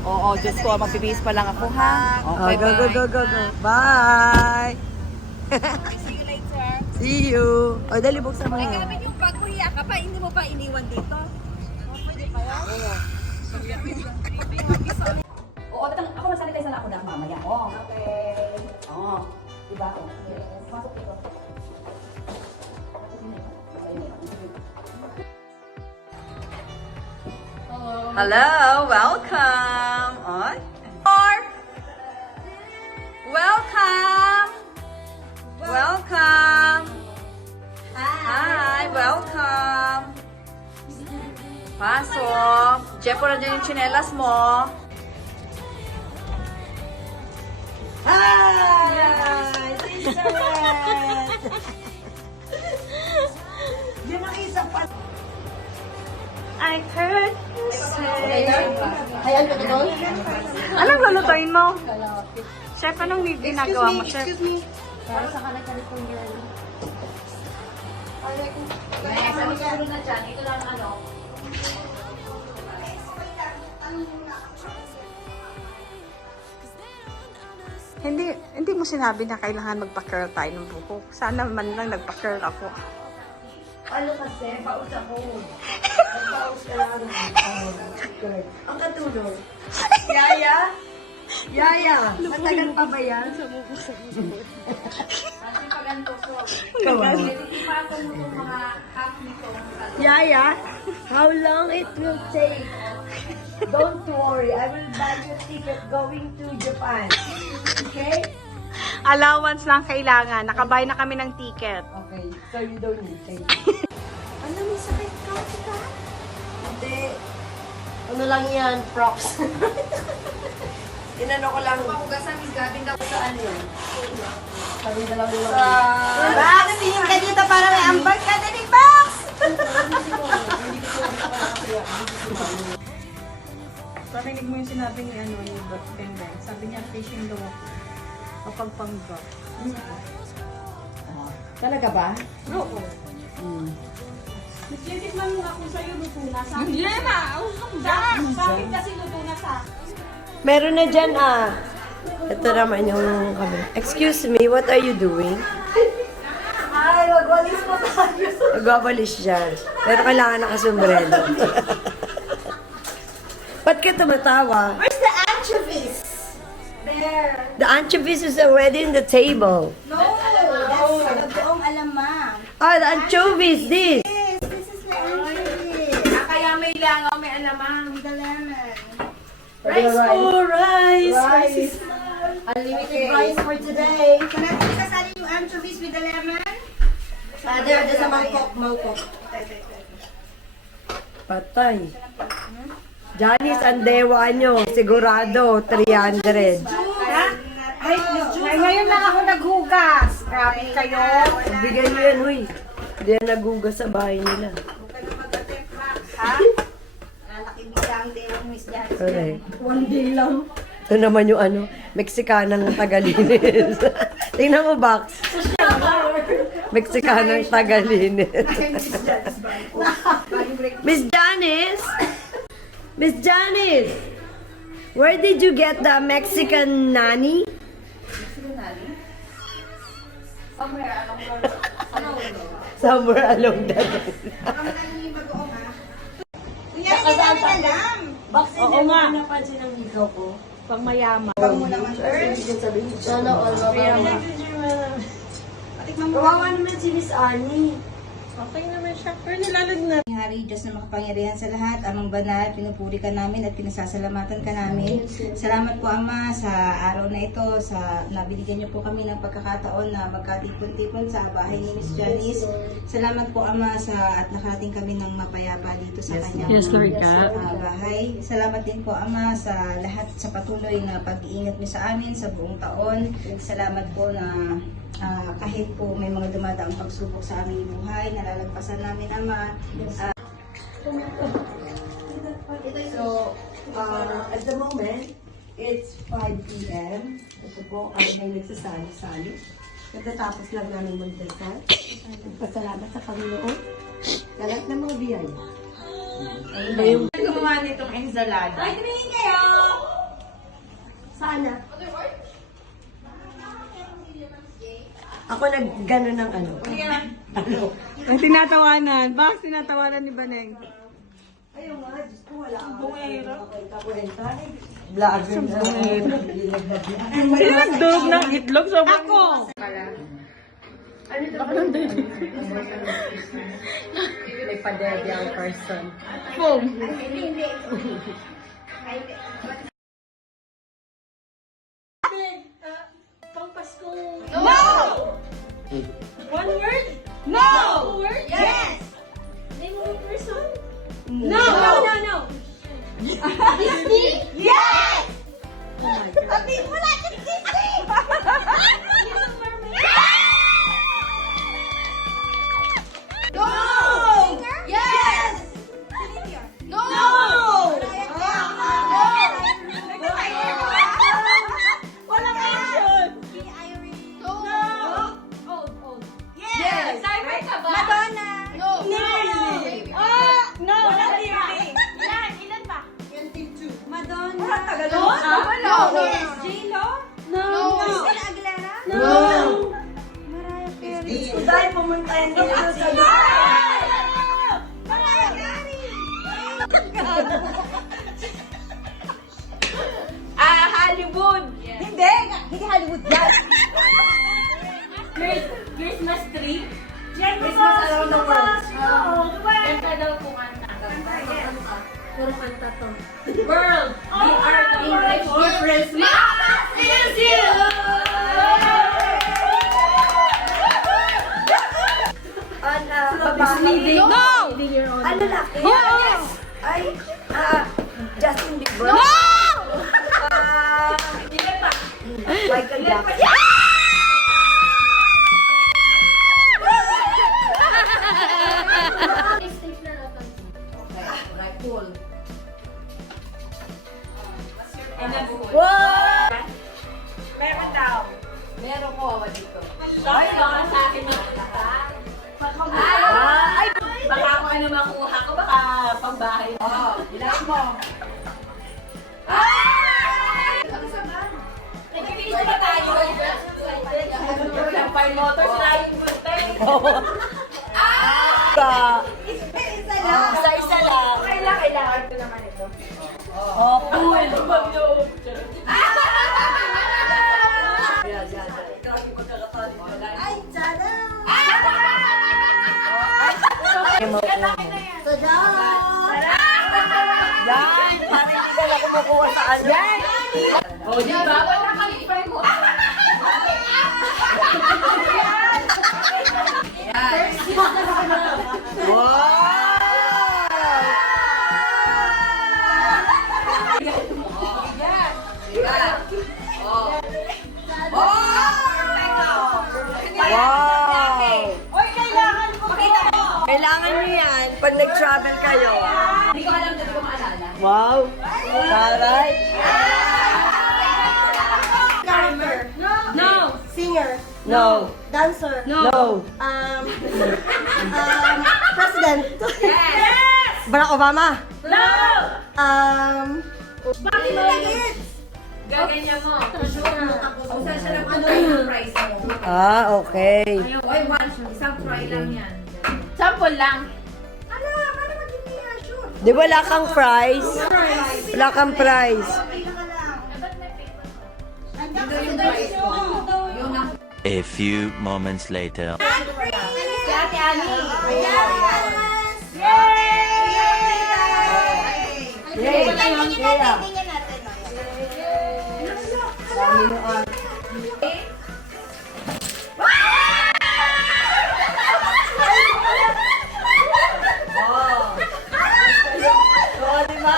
Oo, Diyos ko, magbibihis pa lang ako, ha? Okay, Go, go, bye. go, go, go. Bye! See you later. See you! O, dali, buksan mo Ay, yun. grabe yung pag uhiya ka pa, hindi mo pa iniwan dito? Pwede pa yan? Oo. Oo, ako magsanitize na ako na mamaya. Oo. Okay. Oo. Diba? Yes. Masok dito. Hello, welcome. On. Welcome. Welcome. Hi, welcome. Pasok. Jepo na dyan yung tsinelas mo. Hi! Yun ang isa pa. I heard you say. Ayan ko doon? Anong lulutuin mo? Chef, anong ginagawa mo, Chef? Para sa kanan California. Yes, ang siguro na dyan. Ito lang ano. Hindi mo sinabi na kailangan magpa-curl tayo ng buhok. Sana man lang nagpa-curl ako. Ano kasi, paus ako. Paus ka lang. Ang katulong. Yaya? Yaya, matagal pa ba yan? Yaya, how long it will take? Don't worry, I will buy you a ticket going to Japan. Okay? Allowance lang kailangan. Nakabay na kami ng ticket. Okay, so you don't need to. Ano, may sakit ka? Hindi. Ano lang yan, props. Inano ko lang. Mahugasan, Miss Gabin daw sa ano yun? Sabi na lang yung Box! Tingin ka dito para may ambag ka. Dali, box! Pakinig mo yung sinabi ni ano ni Benden. Sabi niya, fishing daw ako. Kapag pang-drop. Talaga ba? Oo. Nagtitikman mo nga kung sa'yo luto na sa akin. Hindi na! Sa akin kasi luto na sa akin. Meron na dyan ah. Ito naman yung kami. Excuse me, what are you doing? Ay, magwalis po tayo. Nagwawalis dyan. Pero kailangan nakasumbrelo. Ba't ka tumatawa? Where's the anchovies? There. The anchovies is already in the table. No, that's totoong alamang. Oh, the anchovies, this. Yes, this is the anchovies. Kaya may langaw, may alamang. With the lemon. Rice for rice. Rice. Unlimited rice for today. So natin isasali yung anchovies with the lemon? There sa mangkok. Patay. Janice, ang dewa nyo. Sigurado, 300. Ay, ngayon lang ako naghugas. Grabe kayo. Bigyan nyo yan, huy. Hindi yan nagugas sa bahay nila. Ha? Lalaki bilang din yung Miss Janice. Correct. One day lang. Ito naman yung ano, Mexicanang tagalinis. Tingnan mo, Box. Mexicanang tagalinis. Miss Janice! Miss Janice! Where did you get the Mexican nanny? Somewhere along the line. Kuya, hindi namin alam. Oo nga. Napansin ang ikaw ko. Pang mayaman. Sana all mayaman. Kawawa naman si Miss Annie. Okay naman siya. Pero nilalagnat. Hari, Diyos na makapangyarihan sa lahat, Amang Banal, pinupuri ka namin at pinasasalamatan ka namin. Salamat po, Ama, sa araw na ito, sa nabinigyan niyo po kami ng pagkakataon na magkatipon-tipon sa bahay ni Miss Janice. Salamat po, Ama, sa at nakating kami ng mapayapa dito sa kanyang bahay. Salamat din po, Ama, sa lahat sa patuloy na pag-iingat niyo sa amin sa buong taon. Salamat po na kahit po may mga dumadaang pagsubok sa aming buhay, nalalagpasan namin, Ama. So, at the moment, it's 5 p.m. Ito po, kami ay nagsasali-sali. Pagkatapos lang namin magdasal. Nagpasalamat sa Panginoon. Sa lahat ng mga biyaya. Gumawa nitong ensalada. Ay, tumingin kayo! Sana. Ako nag-gano'n ng ano. Ano? Ang tinatawanan. Bakit tinatawanan ni Baneng? Ayun nga, Diyos ko, wala ako. Kwenta. Vlogger na. Sinagdog ng itlog sa ako! May padede ang person. Foam. Pang Pasko. No! One word? No! Two words? Yes! Name of a person? No! No! Disney? Yes! Sabihin mo lahat yung Disney! No! Singer? Yes! No! Walang action! No! Old. Yes! Timer ka ba? Madonna! No! No, not really. Ilan pa? Madonna! Tagalog? No! Yes. J-Lo? No. Christina Aguilera? No. Mariah Carey? Kung tayo pumunta yun dito sa... Mariah Carey! Hollywood. Hindi! Hindi Hollywood yan! Christmas tree. Christmas around the world. Kanta daw po kanta. Puro kanta to. World. We are the English for Christmas. Is you. Babae. No! Ang lalaki. Yes! Ay, Justin Bieber. No! Michael Jackson. Wow! Meron ko awa dito. Ay, baka sa akin na. Ay! Baka ako ano makuha ko, baka pambahay. Oh, ilan mo? Nagpipili ba tayo? Yung fire motors, laing buntay. Isa lang. Isa-isa lang. Kailangan ko naman ito. Oh, pool. Ay, tsada! Yan! Parang hindi ka na kumukuha sa ano. Yan! O, di ba? Wala kang fire mo. Wow! Oy, kailangan ko to! Kailangan niyo yan pag nag-travel kayo. Hindi ko alam, hindi ko maalala. Wow! Taray! Character. No! Singer. No! Dancer. No! President. Yes! Barack Obama! No! Bakit mo nag-hits? Gaganyan mo. Kung saan siya ano yung price mo? Ah, okay. Oy, isang fry lang yan. Sample lang. Ano? Paano maging niya? Sure. Di wala kang fries? Wala kang fries. Pila ka lang. Andiyan kasi price mo. Yun ang A few moments later. Si Ate Ani. Yes! Yay! Yay! Tingnan natin. Dami mo ah. Oo, di ba?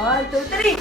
1, 2, 3.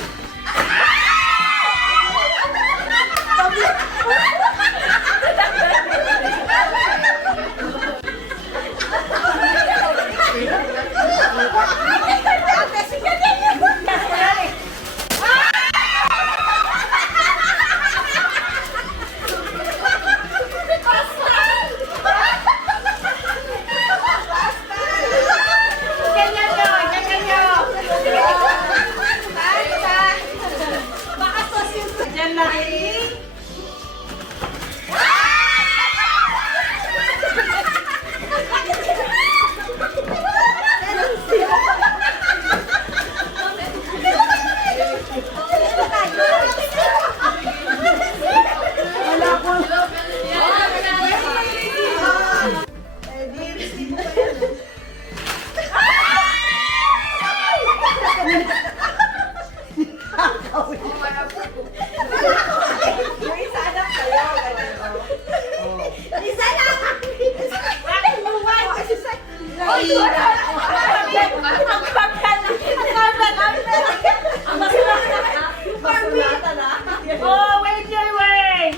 Oh, wait your way!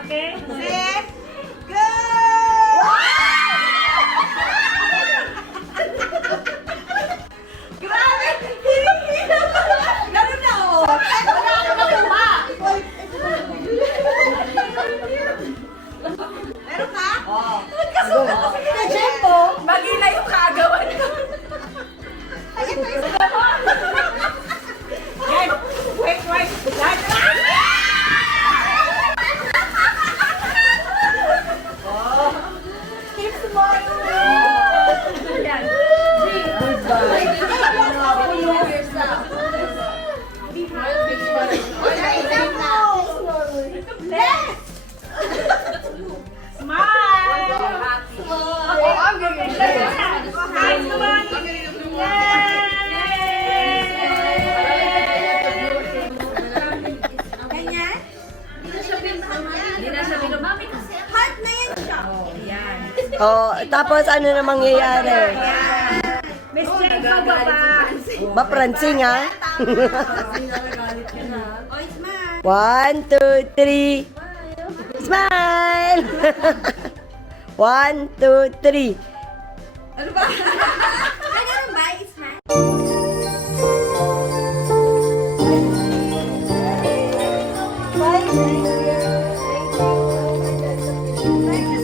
Okay? Set, go! Grabe! Ganun na, oh! Wala ka makuha! Meron ka? Oo. Kasunod kasi na Jempo. Magila yung kaagawan ko. Yan! Wait! Keep smiling! Yan. Smile! Guys, come on! Ganyan? Hindi na siya binumami kasi. Heart na yan siya. Ayan. Oh, tapos ano na mangyayari? Miss Jenko ba ba? Mapransing ha? Oy, smile. 1, 2, 3. Smile! 1, 2, 3. Ano ba? Ganyan ba? Smile. Thank you.